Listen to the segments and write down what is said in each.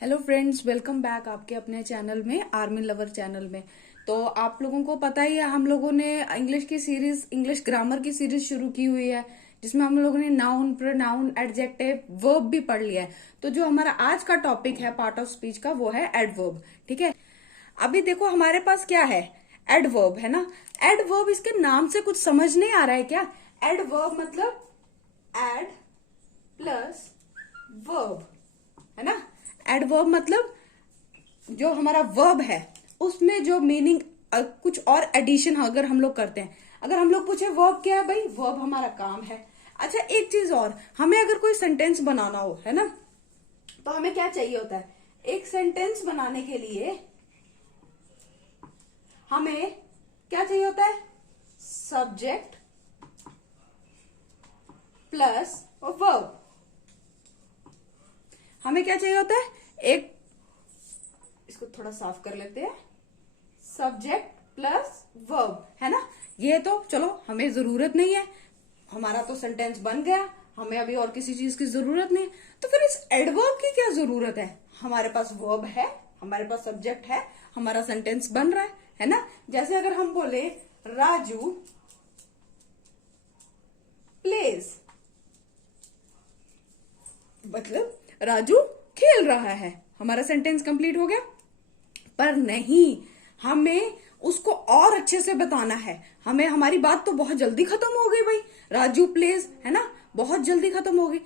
Hello friends, welcome back आपके अपने channel में, आर्मी लवर चैनल में। तो आप लोगों को पता ही है, हम लोगों ने इंग्लिश की सीरीज, इंग्लिश ग्रामर की सीरीज शुरू की हुई है, जिसमें हम लोगों ने नाउन, प्रोनाउन, एडजेक्टिव, वर्ब भी पढ़ लिया है। तो जो हमारा आज का टॉपिक है पार्ट ऑफ स्पीच का, वो है एडवर्ब। ठीक है, अभी देखो हमारे पास क्या है, एडवर्ब है ना। एडवर्ब, इसके नाम से कुछ समझ नहीं आ रहा है क्या? एडवर्ब मतलब एड प्लस वर्ब, है ना। एडवर्ब मतलब जो हमारा वर्ब है उसमें जो मीनिंग, कुछ और एडिशन अगर हम लोग करते हैं। अगर हम लोग पूछे वर्ब क्या है, भाई वर्ब हमारा काम है। अच्छा, एक चीज और, हमें अगर कोई सेंटेंस बनाना हो, है ना, तो हमें क्या चाहिए होता है? एक सेंटेंस बनाने के लिए हमें क्या चाहिए होता है? Subject plus verb. हमें क्या चाहिए होता है? एक, इसको थोड़ा साफ कर लेते हैं, सब्जेक्ट प्लस वर्ब, है ना। ये तो चलो हमें जरूरत नहीं है, हमारा तो सेंटेंस बन गया, हमें अभी और किसी चीज की जरूरत नहीं है। तो फिर इस एडवर्ब की क्या जरूरत है? हमारे पास वर्ब है, हमारे पास सब्जेक्ट है, हमारा सेंटेंस बन रहा है ना। जैसे अगर हम बोले राजू प्लेज, मतलब राजू खेल रहा है, हमारा सेंटेंस कंप्लीट हो गया। पर नहीं, हमें उसको और अच्छे से बताना है। हमें, हमारी बात तो बहुत जल्दी खत्म हो गई भाई, राजू प्लेज, है ना, बहुत जल्दी खत्म हो गई।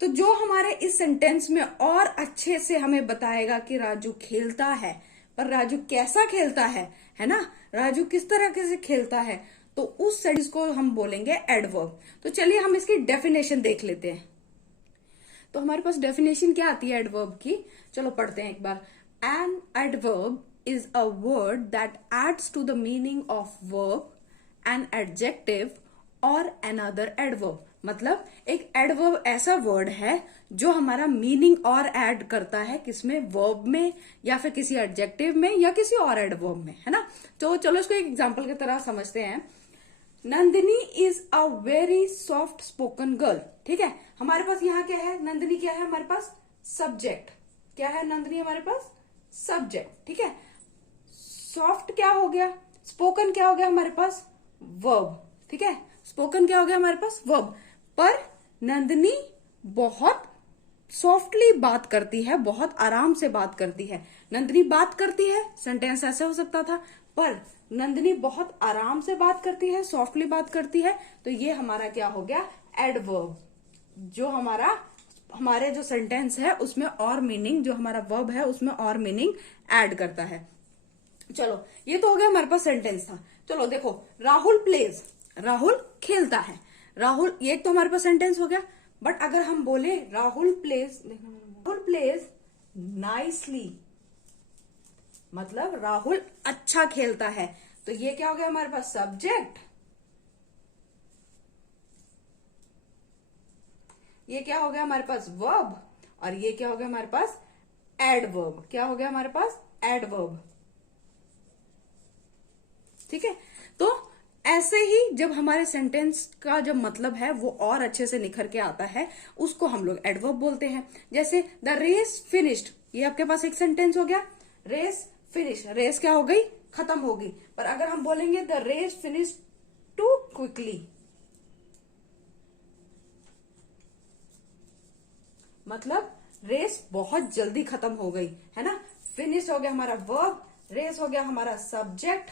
तो जो हमारे इस सेंटेंस में और अच्छे से हमें बताएगा कि राजू खेलता है, पर राजू कैसा खेलता है ना, राजू किस तरह से खेलता है, तो उस सेंटेंस को हम बोलेंगे एडवर्ब। तो चलिए हम इसकी डेफिनेशन देख लेते हैं। तो हमारे पास डेफिनेशन क्या आती है एडवर्ब की, चलो पढ़ते हैं एक बार। An adverb is a word that adds to the meaning of verb, an adjective और अनदर एडवर्ब। मतलब एक एडवर्ब ऐसा वर्ड है जो हमारा मीनिंग और ऐड करता है, किसमें? वर्ब में, या फिर किसी एडजेक्टिव में, या किसी और एडवर्ब में, है ना। तो चलो इसको एक एग्जाम्पल की तरह समझते हैं। Nandini is a very soft spoken girl. ठीक है, हमारे पास यहाँ क्या है? नंदिनी क्या है हमारे पास? सब्जेक्ट। क्या है नंदिनी हमारे पास? सब्जेक्ट। ठीक है, सॉफ्ट क्या हो गया? स्पोकन क्या हो गया हमारे पास? वर्ब। ठीक है, स्पोकन क्या हो गया हमारे पास? वर्ब। पर नंदिनी बहुत सॉफ्टली बात करती है, बहुत आराम से बात करती है। नंदिनी बात करती है, सेंटेंस ऐसे हो सकता था, पर नंदिनी बहुत आराम से बात करती है, सॉफ्टली बात करती है, तो ये हमारा क्या हो गया? एडवर्ब। जो हमारे जो सेंटेंस है उसमें और मीनिंग, जो हमारा वर्ब है उसमें और मीनिंग ऐड करता है। चलो, ये तो हो गया हमारे पास सेंटेंस था। चलो देखो, राहुल प्लेज, राहुल खेलता है। राहुल, ये तो हमारे पास सेंटेंस हो गया। बट अगर हम बोले राहुल प्लेज नाइसली, मतलब राहुल अच्छा खेलता है, तो ये क्या हो गया हमारे पास? सब्जेक्ट। ये क्या हो गया हमारे पास? वर्ब। और ये क्या हो गया हमारे पास? एडवर्ब। क्या हो गया हमारे पास? एडवर्ब। ठीक है, तो ऐसे ही जब हमारे सेंटेंस का जब मतलब है वो और अच्छे से निखर के आता है, उसको हम लोग एडवर्ब बोलते हैं। जैसे द रेस फिनिश्ड, ये आपके पास एक सेंटेंस हो गया। रेस फिनिश, रेस क्या हो गई? खत्म हो गई। पर अगर हम बोलेंगे the race finish too quickly, मतलब रेस बहुत जल्दी खत्म हो गई, है ना। फिनिश हो गया हमारा वर्ब, रेस हो गया हमारा सब्जेक्ट,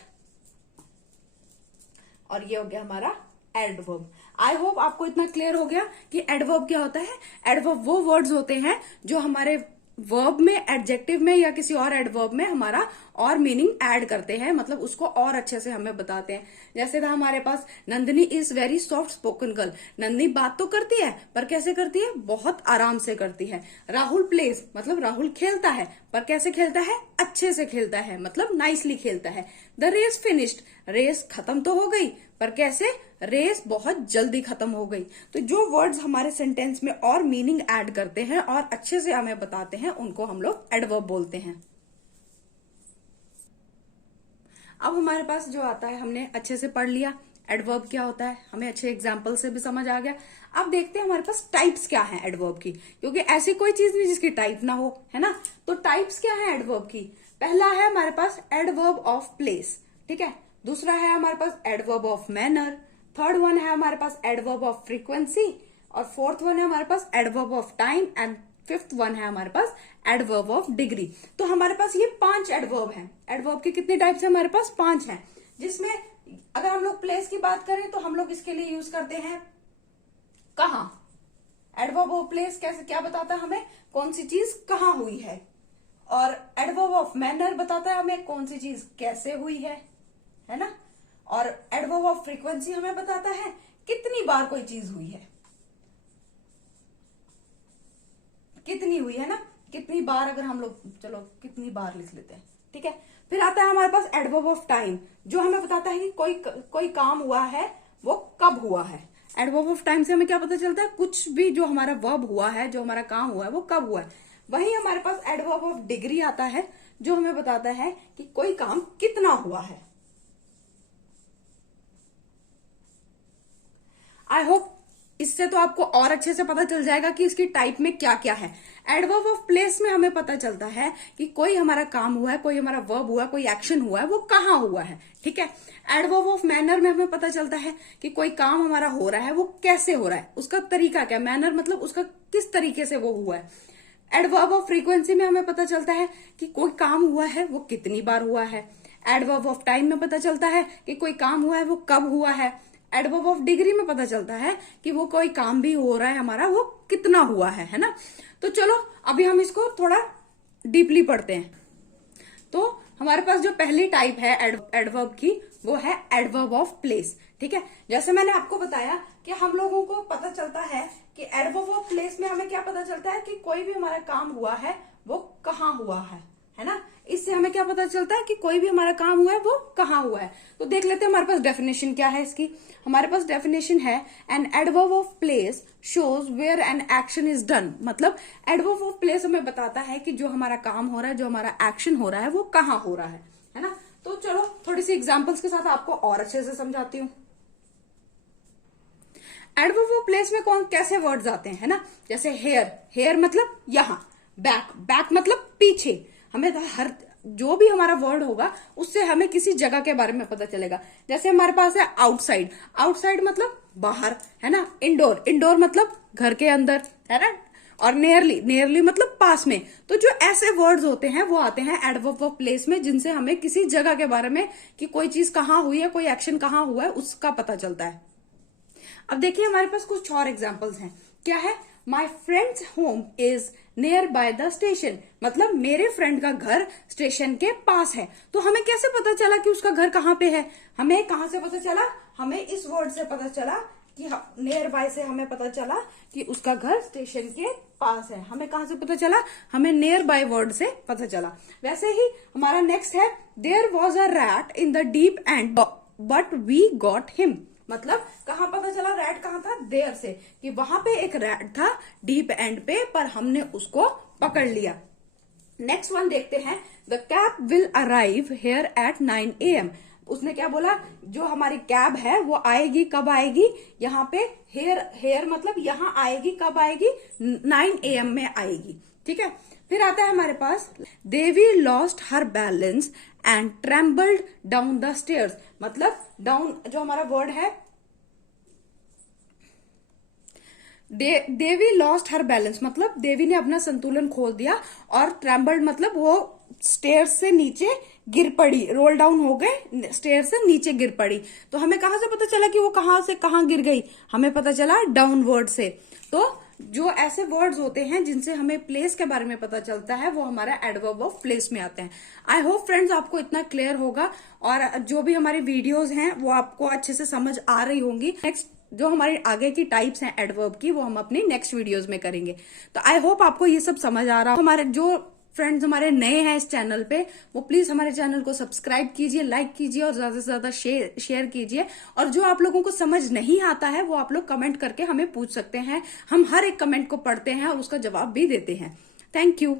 और ये हो गया हमारा एडवर्ब। आई होप आपको इतना क्लियर हो गया कि एडवर्ब क्या होता है। एडवर्ब वो वर्ड्स होते हैं जो हमारे वर्ब में, एडजेक्टिव में, या किसी और एडवर्ब में हमारा और मीनिंग ऐड करते हैं, मतलब उसको और अच्छे से हमें बताते हैं। जैसे था हमारे पास Nandini is very soft spoken girl, Nandini बात तो करती है पर कैसे करती है? बहुत आराम से करती है। राहुल प्लेज, मतलब राहुल खेलता है, पर कैसे खेलता है? अच्छे से खेलता है, मतलब नाइसली खेलता है। द रेस फिनिश्ड, रेस खत्म तो हो गई, पर कैसे? रेस बहुत जल्दी खत्म हो गई। तो जो वर्ड्स हमारे सेंटेंस में और मीनिंग ऐड करते हैं और अच्छे से हमें बताते हैं, उनको हम लोग एडवर्ब बोलते हैं। अब हमारे पास जो आता है, हमने अच्छे से पढ़ लिया एडवर्ब क्या होता है, हमें अच्छे एग्जाम्पल से भी समझ आ गया। अब देखते हैं हमारे पास टाइप्स क्या है एडवर्ब की, क्योंकि ऐसी कोई चीज नहीं जिसकी टाइप ना हो, है ना। तो टाइप्स क्या है एडवर्ब की? पहला है हमारे पास एडवर्ब ऑफ प्लेस, ठीक है। दूसरा है हमारे पास adverb of manner. Third one है हमारे पास एडवर्ब ऑफ फ्रीक्वेंसी। और फोर्थ वन है हमारे पास adverb of time. And fifth one है हमारे पास एडवर्ब ऑफ डिग्री। तो हमारे पास ये 5 एडवर्ब हैं। एडवर्ब की कितनी टाइप्स है हमारे पास? 5 हैं, जिसमें अगर हम लोग प्लेस की बात करें तो हम लोग इसके लिए यूज करते हैं कहां। एडवर्ब ऑफ प्लेस कैसे, क्या बताता है हमें, कौन सी चीज कहां हुई है। और एडवर्ब ऑफ मैनर बताता है हमें कौन सी चीज कैसे हुई है ना। और एडवर्ब ऑफ फ्रीक्वेंसी हमें बताता है कितनी बार कोई चीज हुई है, कितनी हुई है ना, कितनी बार। अगर हम लोग चलो कितनी बार लिख लेते हैं, ठीक है। फिर आता है हमारे पास एडवर्ब ऑफ टाइम, जो हमें बताता है कि कोई काम हुआ है वो कब हुआ है। एडवर्ब ऑफ टाइम से हमें क्या पता चलता है, कुछ भी जो हमारा वर्ब हुआ है, जो हमारा काम हुआ है वो कब हुआ है। वही हमारे पास एडवर्ब ऑफ डिग्री आता है, जो हमें बताता है कि कोई काम कितना हुआ है। आई होप इससे तो आपको और अच्छे से पता चल जाएगा कि इसकी टाइप में क्या क्या है। एडवर्ब ऑफ प्लेस में हमें पता चलता है कि कोई हमारा काम हुआ है, कोई हमारा वर्ब हुआ है, कोई एक्शन हुआ है, वो कहाँ हुआ है, ठीक है। एडवर्ब ऑफ मैनर में हमें पता चलता है कि कोई काम हमारा हो रहा है वो कैसे हो रहा है, उसका तरीका क्या, मैनर मतलब उसका किस तरीके से वो हुआ है। एडवर्ब ऑफ फ्रीक्वेंसी में हमें पता चलता है कि कोई काम हुआ है वो कितनी बार हुआ है। एडवर्ब ऑफ टाइम में पता चलता है कि कोई काम हुआ है वो कब हुआ है। एडवर्ब ऑफ डिग्री में पता चलता है कि वो कोई काम भी हो रहा है हमारा वो कितना हुआ है ना। तो चलो अभी हम इसको थोड़ा डीपली पढ़ते हैं। तो हमारे पास जो पहली टाइप है एडवर्ब की, वो है एडवर्ब ऑफ प्लेस, ठीक है। जैसे मैंने आपको बताया कि हम लोगों को पता चलता है कि एडवर्ब ऑफ प्लेस में हमें क्या पता चलता है कि कोई भी हमारा काम हुआ है वो कहाँ हुआ है ना। इससे हमें क्या पता चलता है कि कोई भी हमारा काम हुआ है वो कहाँ हुआ है। तो देख लेते हैं हमारे पास डेफिनेशन क्या है इसकी। हमारे पास डेफिनेशन है an adverb of place shows where an action is done. मतलब एडवर्ब ऑफ प्लेस हमें बताता है कि जो हमारा काम हो रहा है, जो हमारा एक्शन हो रहा है वो कहाँ हो रहा है ना। तो चलो थोड़ी सी एग्जाम्पल्स के साथ आपको और अच्छे से समझाती हूँ। एडवर्ब ऑफ प्लेस में कौन कैसे वर्ड्स आते हैं, है ना। जैसे हेयर, हेयर मतलब यहाँ, बैक, बैक मतलब पीछे। हमें हर जो भी हमारा वर्ड होगा उससे हमें किसी जगह के बारे में पता चलेगा। जैसे हमारे पास है आउटसाइड, आउटसाइड मतलब बाहर, है ना। इंडोर, इंडोर मतलब घर के अंदर, है ना। और नियरली, नियरली मतलब पास में। तो जो ऐसे वर्ड्स होते हैं वो आते हैं एडवर्ब ऑफ प्लेस में, जिनसे हमें किसी जगह के बारे में कि कोई चीज कहाँ हुई है, कोई एक्शन कहाँ हुआ है उसका पता चलता है। अब देखिए हमारे पास कुछ और एग्जाम्पल्स हैं। क्या है, my friends home is near by the station. मतलब मेरे फ्रेंड का घर स्टेशन के पास है। तो हमें कैसे पता चला कि उसका घर कहाँ पे है? हमें कहाँ से पता चला? हमें इस वर्ड से पता चला कि नियर बाय से हमें पता चला कि उसका घर स्टेशन के पास है। हमें कहाँ से पता चला? हमें नियर बाय वर्ड से पता चला। वैसे ही हमारा नेक्स्ट है, there was a rat in the deep end but we got him. मतलब कहाँ पता चला रैट कहाँ था? देयर से, कि वहां पे एक रैट था डीप एंड पे, पर हमने उसको पकड़ लिया। नेक्स्ट वन देखते हैं, the cab will arrive here at 9 AM। उसने क्या बोला, जो हमारी कैब है वो आएगी, कब आएगी? यहाँ पे हेयर, हेयर मतलब यहाँ आएगी, कब आएगी? 9 AM में आएगी, ठीक है। फिर आता है हमारे पास, Devi lost her balance and trembled down the stairs. मतलब डाउन जो हमारा वर्ड है, देवी लॉस्ट हर बैलेंस मतलब देवी ने अपना संतुलन खो दिया। और ट्रेम्बल्ड मतलब वो स्टेयर्स से नीचे गिर पड़ी, रोल डाउन हो गए, स्टेयर से नीचे गिर पड़ी। तो हमें कहां से पता चला कि वो कहां से कहां गिर गई? हमें पता चला डाउन वर्ड से। तो जो ऐसे वर्ड्स होते हैं जिनसे हमें प्लेस के बारे में पता चलता है वो हमारा एडवर्ब ऑफ प्लेस में आते हैं। आई होप फ्रेंड्स आपको इतना क्लियर होगा और जो भी हमारी वीडियोस हैं वो आपको अच्छे से समझ आ रही होंगी। नेक्स्ट जो हमारी आगे की टाइप्स हैं एडवर्ब की वो हम अपनी नेक्स्ट वीडियोस में करेंगे। तो आई होप आपको ये सब समझ आ रहा हो। हमारे जो फ्रेंड्स हमारे नए हैं इस चैनल पे, वो प्लीज हमारे चैनल को सब्सक्राइब कीजिए, लाइक कीजिए और ज्यादा से ज्यादा शेयर कीजिए। और जो आप लोगों को समझ नहीं आता है वो आप लोग कमेंट करके हमें पूछ सकते हैं। हम हर एक कमेंट को पढ़ते हैं और उसका जवाब भी देते हैं। Thank you.